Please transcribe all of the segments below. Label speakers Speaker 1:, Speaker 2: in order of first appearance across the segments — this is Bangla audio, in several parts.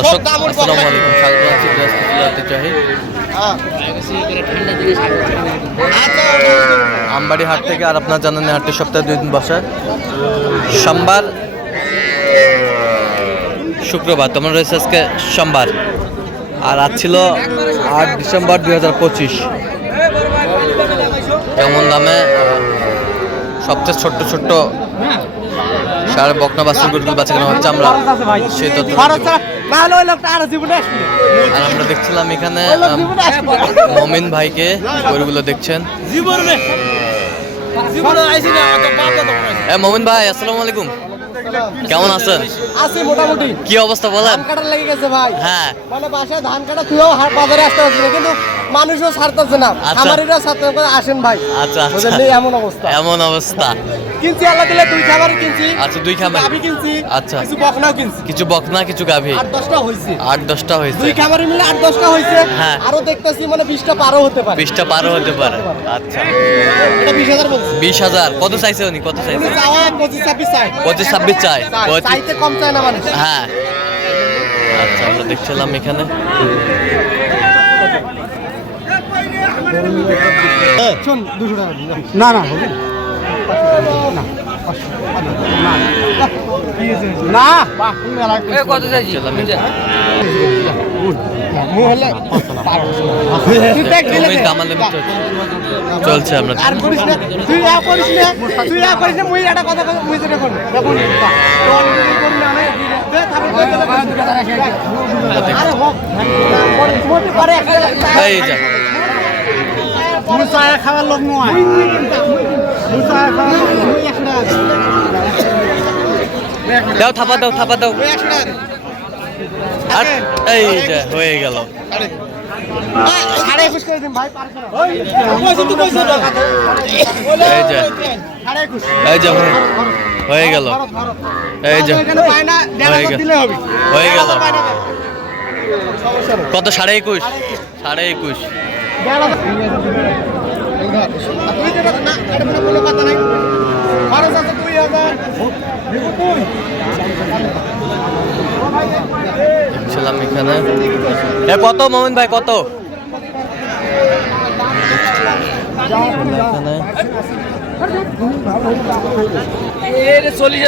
Speaker 1: দর্শক আসসালামু আলাইকুম স্বাগত আছি দিনাজপুর জেলা ঐতিহ্যবাহী আমবাড়ি হাট থেকে আর আপনার জানেন হাটটি সপ্তাহে দুই দিন বসে সোমবার শুক্রবার তোমার রয়েছে আজকে সোমবার। আর আজ ছিল আট ডিসেম্বর দুই হাজার পঁচিশ। কেমন দামে সবচেয়ে ছোট্ট ছোট্ট সার বকনা বাসুর গরুগুলো বাচ্চা কেনা হচ্ছে আমরা। সেই তথ্য আর আমরা দেখছিলাম এখানে মমিন ভাইকে গরুগুলো দেখছেন। এ মমিন ভাই আসসালামু আলাইকুম। কেমন আছেন?
Speaker 2: আছি মোটামুটি।
Speaker 1: কি অবস্থা বলেন?
Speaker 2: ধান কাটার লেগে গেছে ভাই।
Speaker 1: হ্যাঁ।
Speaker 2: মানে বাসায় ধান কাটা তুইও বাজারে আসতে পারছিস কিন্তু মানুষও ছাড়তেছে না।
Speaker 1: আচ্ছা।
Speaker 2: খামারিরা ছাড়তে আসেন ভাই।
Speaker 1: আচ্ছা আচ্ছা।
Speaker 2: এমন অবস্থা।
Speaker 1: এমন অবস্থা।
Speaker 2: কিনছি আল্লাহ দিলে দুই খামারই কিনছি।
Speaker 1: আচ্ছা, দুই খামার।
Speaker 2: গাভি কিনছি
Speaker 1: আচ্ছা।
Speaker 2: কিছু বকনাও কিনছি।
Speaker 1: কিছু বকনা কিছু গাভী।
Speaker 2: আট দশটা হয়েছে।
Speaker 1: আট দশটা হয়েছে।
Speaker 2: দুই খামারি মিলে আট দশটা হয়েছে।
Speaker 1: হ্যাঁ।
Speaker 2: আরও দেখতেছি মানে বিশটা পারও হতে পারে।
Speaker 1: বিশটা পারও হতে পারে। আচ্ছা।
Speaker 2: এটা বিশ হাজার বলছি।
Speaker 1: বিশ হাজার। কত চাইছে উনি? কত চাইছে?
Speaker 2: চাওয়া পঁচিশ ছাব্বিশ চাই
Speaker 1: পঁচিশ ছাব্বিশ চাই।
Speaker 2: চাইতে কম চায় না মানুষ।
Speaker 1: হ্যাঁ। আচ্ছা আমরা দেখছিলাম এখানে।
Speaker 2: না না
Speaker 1: চলছে। আমরা
Speaker 2: মুই চায় খাওয়ার লোক নয়। মুই চায় খাওয়ার লোক মুই একশো টাকা
Speaker 1: দাও থাপা দাও থাপা দাও। আর এই যে হয়ে গেল।
Speaker 2: সাড়ে একুশ করে দিন ভাই পার করো কইছিস তুই কইছিস
Speaker 1: এই যে। এই যে হয়ে- গেল। এই যে।
Speaker 2: এখানে পায় না দেড়
Speaker 1: হয়ে গেল। হয়ে কত সাড়ে একুশ? সাড়ে একুশ। দেখছিলাম এখানে। কত মোমিন ভাই কত? এখানে দেখছিলাম এখানে। চল্লিশ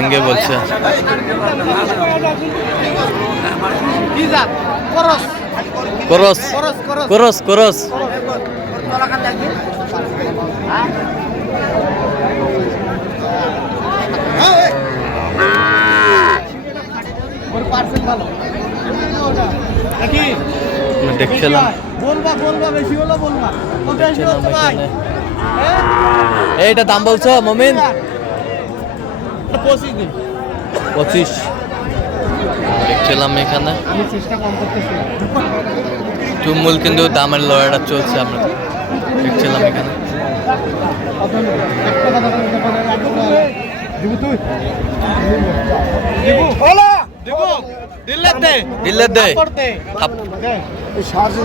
Speaker 1: ভাঙ্গে বলছে। করস। দেখছিলাম।
Speaker 2: বলবা বলবা বেশি হলো বলবা। হ্যাঁ?
Speaker 1: দাম বলছো মমিন?
Speaker 2: এটা পঁচিশ
Speaker 1: দেখছিলাম এখানে।
Speaker 2: আমি চেষ্টা কম করতেছি।
Speaker 1: তুমুল কিন্তু দামের লড়াইটা চলছে আমরা। দেখছিলাম এখানে।
Speaker 2: একটা কথা বলতে পারে দিব তুই দিব হলো দিব দিল্লে দে
Speaker 1: দিল্লে দে
Speaker 2: করতে
Speaker 1: থাপ-
Speaker 2: দে সাড়ে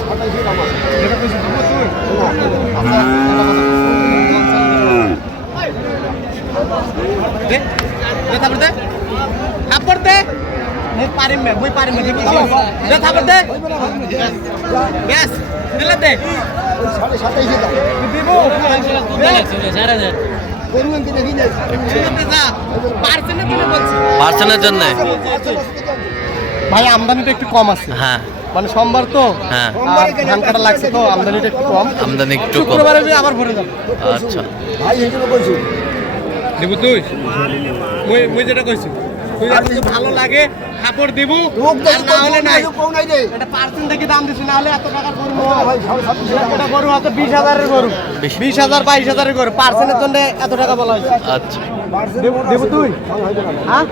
Speaker 2: সাতাইশে দাম আছে এটা কইছি দিব তুই দে দে তারপর দে থাপড় দে মুই পারিম মুই পারিম দিব দে থাপড় দে। গ্যাস দিলে দে। দিব।
Speaker 1: জন্য।
Speaker 2: ভাই আমদানিটা একটু কম আছে।
Speaker 1: হ্যাঁ।
Speaker 2: মানে সোমবার তো
Speaker 1: হ্যাঁ।
Speaker 2: ধান কাটা লাগছে তো আমদানিটা একটু কম।
Speaker 1: আমদানি একটু কম।
Speaker 2: শুক্রবারে আবার ভরে যাব।
Speaker 1: আচ্ছা।
Speaker 2: ভাই এইগুলো কইছি। দিব তুই? মুই মুই যেটা কইছি। যদি ভালো লাগে কাপড় দিব আর না হলে নাই এটা পার্সেন্ট থেকে দাম দিছি না হলে এত টাকার গরু এটা গরু হয়তো বিশ হাজারের গরু।
Speaker 1: বিশ-
Speaker 2: বিশ হাজার বাইশ হাজারের গরু। পার্সেন্টের জন্য এত টাকা বলা হয়েছে।
Speaker 1: আচ্ছা।
Speaker 2: দেব- তুই? হ্যাঁ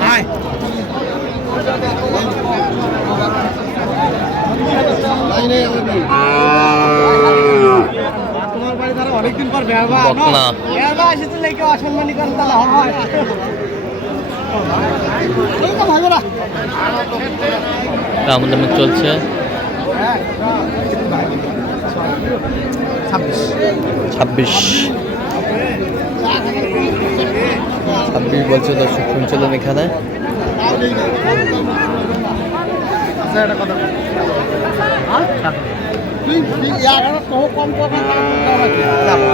Speaker 2: ভাই হয়
Speaker 1: দাম চলছে। ছাব্বিশ। ছাব্বিশ বলছে দর্শক শুনছিলেন এখানে।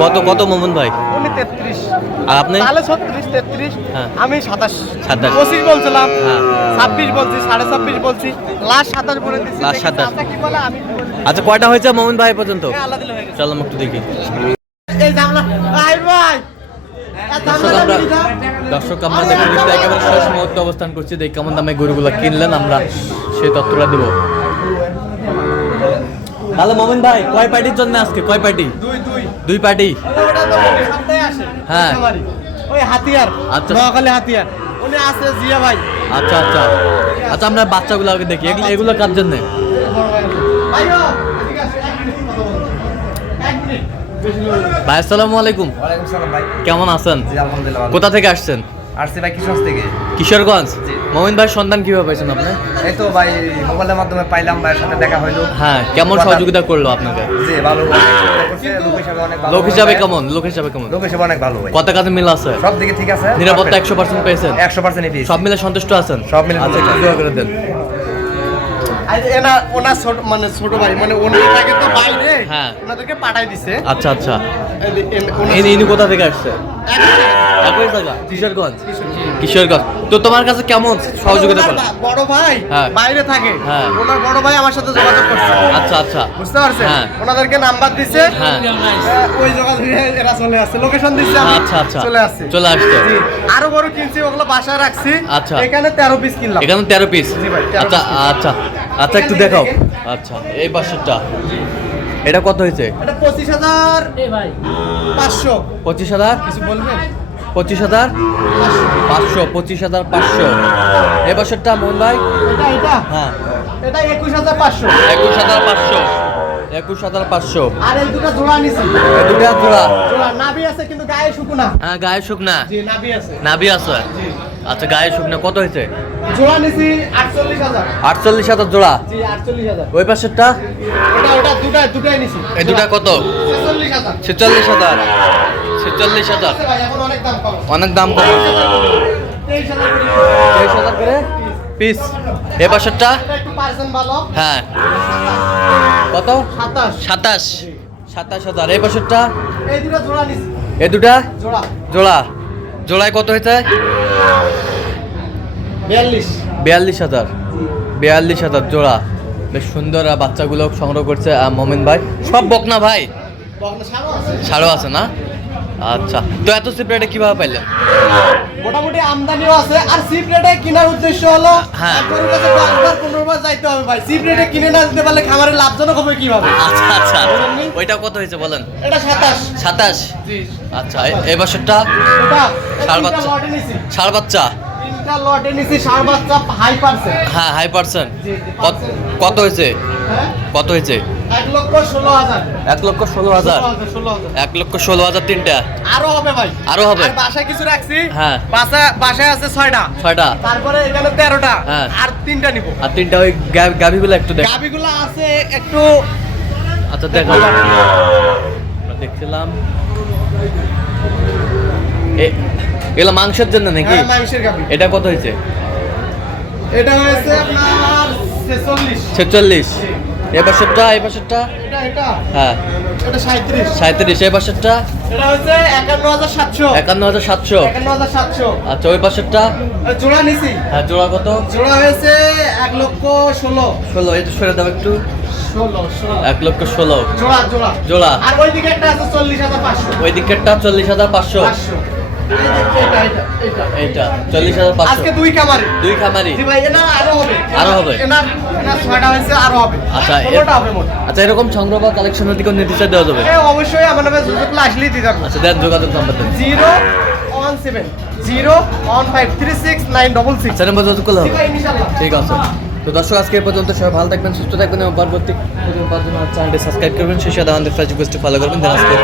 Speaker 1: কত কত মোমন ভাই?
Speaker 2: উনি তেত্রিশ।
Speaker 1: আর আপনি?
Speaker 2: তাহলে ছত্রিশ তেত্রিশ।
Speaker 1: হ্যাঁ।
Speaker 2: আমি সাতাশ।
Speaker 1: সাতাশ।
Speaker 2: পঁচিশ বলছিলাম।
Speaker 1: হ্যাঁ।
Speaker 2: ছাব্বিশ বলছি সাড়ে ছাব্বিশ বলছি। লাস্ট সাতাশ বলে দিচ্ছি দেখি
Speaker 1: সাতাশ। আচ্ছা কয়টা হয়েছে মোমন ভাই পর্যন্ত?
Speaker 2: হ্যাঁ।
Speaker 1: চলো একটু দেখি।
Speaker 2: এই জামলা
Speaker 1: দর্শক আমরা দর্শক আমরা দেখে একেবারে শেষ মুহূর্তে অবস্থান করছি দেখি কেমন দামে গরুগুলো কিনলেন আমরা সেই তথ্যটা দেব। তাহলে মোমিন ভাই কয় পার্টির জন্য আজকে? কয় পার্টি?
Speaker 2: দুই
Speaker 1: পার্টি? হ্যাঁ।
Speaker 2: ওই হাতিয়ার
Speaker 1: আচ্ছা।
Speaker 2: নোয়াখালী হাতিয়ার। উনি আছে জিয়া ভাই।
Speaker 1: আচ্ছা আচ্ছা। আচ্ছা আমরা বাচ্চাগুলো আগে দেখি। এগুলো এগুলো কার জন্য
Speaker 2: ভাইও, ঠিক আছে, এক মিনিট কথা বলব। এক মিনিট।
Speaker 1: ভাই আসসালামু আলাইকুম। কেমন আছেন? কোথা থেকে আসছেন?
Speaker 3: আসছি ভাই কিশোর থেকে।
Speaker 1: কিশোরগঞ্জ। ভাই সন্ধান কীভাবে পাইছেন আপনি?
Speaker 3: এই তো ভাই মোবাইলের মাধ্যমে পাইলাম ভাইয়ের সাথে দেখা হইল।
Speaker 1: হ্যাঁ কেমন সহযোগিতা করল আপনাকে?
Speaker 3: জি ভালো। লোক হিসাবে।
Speaker 1: কেমন? লোক হিসাবে কেমন?
Speaker 3: লোক হিসাবে অনেক ভালো ভাই।
Speaker 1: কত কাজে মিল আছে?
Speaker 3: সব দিকে ঠিক আছে
Speaker 1: নিরাপত্তা একশো পার্সেন্ট পেয়েছেন?
Speaker 3: একশো পার্সেন্ট
Speaker 1: সব মিলে সন্তুষ্ট আছেন?
Speaker 3: সব মিলে
Speaker 1: আচ্ছা করে দেন।
Speaker 2: এনা- ওনার ছোট মানে ছোট ভাই মানে ওনাকে তো বাইরে
Speaker 1: হ্যাঁ।
Speaker 2: ওনাদেরকে পাঠাই দিছে।
Speaker 1: আচ্ছা আচ্ছা। ইনি কোথা থেকে আসছে? একই জায়গা কিশোরগঞ্জ। কিশোরগঞ্জ। তো তোমার কাছে কেমন সহযোগিতা করল?
Speaker 2: বড় ভাই
Speaker 1: হ্যাঁ।
Speaker 2: বাইরে থাকে।
Speaker 1: হ্যাঁ।
Speaker 2: ওনার বড় ভাই আমার সাথে যোগাযোগ করছে।
Speaker 1: আচ্ছা আচ্ছা।
Speaker 2: বুঝতে পারছেন?
Speaker 1: হ্যাঁ।
Speaker 2: ওনাদেরকে নাম্বার দিছে। ওই যোগাযোগ এরা চলে আসছে। লোকেশন দিচ্ছে
Speaker 1: আচ্ছা আচ্ছা।
Speaker 2: চলে আসছে।
Speaker 1: চলে আসছে।
Speaker 2: আরও বড় কিনছি ওগুলো বাসায় রাখছি।
Speaker 1: আচ্ছা।
Speaker 2: এখানে তেরো পিস কিনলাম।
Speaker 1: এখানে তেরো পিস
Speaker 2: জি ভাই,
Speaker 1: আচ্ছা আচ্ছা। আচ্ছা একটু দেখাও। আচ্ছা এই পাশেরটা এটা কত হয়েছে?
Speaker 2: এটা পঁচিশ হাজার পাঁচশো।
Speaker 1: পঁচিশ হাজার?
Speaker 2: কিছু বলবেন?
Speaker 1: পঁচিশ হাজার? পাঁচশো পঁচিশ হাজার পাঁচশো। এ বছরটা মোহন ভাই?
Speaker 2: এটা এটা?
Speaker 1: হ্যাঁ।
Speaker 2: এটা একুশ হাজার পাঁচশো।
Speaker 1: একুশ হাজার পাঁচশো। একুশ হাজার পাঁচশো।
Speaker 2: আর এই দুটো জোড়া নিছি
Speaker 1: দুটা জোড়া।
Speaker 2: জোড়া নাভি আছে কিন্তু গায়ে শুকুনা।
Speaker 1: হ্যাঁ গায়ে শুকনা।
Speaker 2: জি নাভি আছে।
Speaker 1: নাভি আছে? আচ্ছা গায়ে শুকনা কত হয়েছে
Speaker 2: জোড়া নিছি আটচল্লিশ হাজার।
Speaker 1: আটচল্লিশ হাজার জোড়া?
Speaker 2: জি আটচল্লিশ হাজার।
Speaker 1: ওই পাশেরটা?
Speaker 2: ওটা ওটা দুটাই দুটাই নিছি
Speaker 1: এই দুটা কত?
Speaker 2: ছেচল্লিশ হাজার।
Speaker 1: ছেচল্লিশ হাজার। ছেচল্লিশ হাজার।
Speaker 2: অনেক দাম কম।
Speaker 1: অনেক দাম কম।
Speaker 2: তেইশ হাজার করে।
Speaker 1: পিস। এ
Speaker 2: ভালো।
Speaker 1: হ্যাঁ। কত?
Speaker 2: সাতাশ।
Speaker 1: সাতাশ। হাজার। এই
Speaker 2: নিছি।
Speaker 1: এ দুটা?
Speaker 2: জোড়া।
Speaker 1: জোড়া। জোড়ায় কত হয়েছে
Speaker 2: বিয়াল্লিশ।
Speaker 1: হাজার। বিয়াল্লিশ হাজার জোড়া। বেশ সুন্দর আর বাচ্চাগুলো সংগ্রহ করছে মোমেন ভাই। সব বকনা ভাই?
Speaker 2: সারও আছে
Speaker 1: না? আচ্ছা তো এত সিপ্রেটে কীভাবে পাইলেন
Speaker 2: মোটামুটি আমদানিও আছে আর সিপ রেটে কেনার উদ্দেশ্য হলো
Speaker 1: হ্যাঁ।
Speaker 2: গরুর কাছে দশবার পনেরোবার যাইতে হবে ভাই। সিপ রেটে কিনে না দিতে পারলে খামারের লাভজনক হবে কীভাবে?
Speaker 1: আচ্ছা আচ্ছা। ওইটা কত হয়েছে বলেন?
Speaker 2: এটা সাতাশ।
Speaker 1: সাতাশ? আচ্ছা এই বছরটা?
Speaker 2: এটা
Speaker 1: বাচ্চা। ষাড় বাচ্চা?
Speaker 2: তিনটা লটে নিছি ষাঁড় বাচ্চা হাই পার্সেন্ট।
Speaker 1: হ্যাঁ হাই পার্সেন্ট।
Speaker 2: জি, জি,
Speaker 1: কত কত হয়েছে?
Speaker 2: হ্যাঁ?
Speaker 1: কত হয়েছে?
Speaker 2: এক লক্ষ ষোলো হাজার।
Speaker 1: এক লক্ষ ষোলো হাজার। এক লক্ষ ষোলো তিনটা।
Speaker 2: আরও হবে ভাই।
Speaker 1: আরও হবে?
Speaker 2: বাসায় কিছু রাখছি।
Speaker 1: হ্যাঁ।
Speaker 2: বাসায় বাসায় আছে ছয়টা।
Speaker 1: ছয়টা।
Speaker 2: তারপরে এখানে তেরোটা।
Speaker 1: হ্যাঁ।
Speaker 2: আর তিনটা নিব।
Speaker 1: আর তিনটা ওই গাভিগুলো একটু দেখ।
Speaker 2: গাবিগুলো আছে একটু
Speaker 1: আচ্ছা দেখো। দেখছিলাম। এগুলো মাংসের জন্য নাকি?
Speaker 2: হ্যাঁ, মাংসের গাবি
Speaker 1: এটা কত হয়েছে?
Speaker 2: এটা হয়েছে আপনার ছেচল্লিশ।
Speaker 1: ছেচল্লিশ। এ বছরটা এই বছরটা
Speaker 2: এটা এটা।
Speaker 1: হ্যাঁ।
Speaker 2: সাঁত্রিশ
Speaker 1: বছরটা
Speaker 2: একান্ন হাজার সাতশো।
Speaker 1: আচ্ছা ওই পাশেরটা?
Speaker 2: জোড়া নিছি।
Speaker 1: হ্যাঁ জোড়া কত?
Speaker 2: জোড়া হয়েছে এক লক্ষ ষোলো।
Speaker 1: ষোলো এই সরে দাও একটু। এক লক্ষ ষোলো।
Speaker 2: জোড়া জোড়া।
Speaker 1: জোড়া।
Speaker 2: আর ওই দিকে চল্লিশ হাজার পাঁচশো।
Speaker 1: ওই দিকেরটা চল্লিশ হাজার পাঁচশো।
Speaker 2: এটা এটা এটা
Speaker 1: এইটা চল্লিশ হাজার পাঁচশো।
Speaker 2: আজকে দুই কামারি
Speaker 1: দুই খামারি।
Speaker 2: জি ভাই এনার আরও হবে।
Speaker 1: আরও হবে?
Speaker 2: এনার এনার ছয়টা হয়েছে আরও হবে।
Speaker 1: আচ্ছা এর-
Speaker 2: হবে মোট।
Speaker 1: আচ্ছা এরকম সংগ্রহ বা কালেকশনের দিকেও নির্দেশনা দেওয়া যাবে।
Speaker 2: হ্যাঁ অবশ্যই আমার নামে সুযোগ আসলেই দিতে পারব
Speaker 1: আচ্ছা দেন যোগাযোগ নাম্বার দেন।
Speaker 2: Zero one seven zero one five three six nine double six.
Speaker 1: আচ্ছা যোগাযোগ করলে হবে ঠিক আছে। তো দর্শক আজকে পর্যন্ত সবাই ভালো থাকবেন সুস্থ থাকবেন এবং পরবর্তী চ্যানেলটি সাবস্ক্রাইব করবেন। সেই সাথে আমাদের ফেসবুক পেজটি ফলো করবেন। আজকে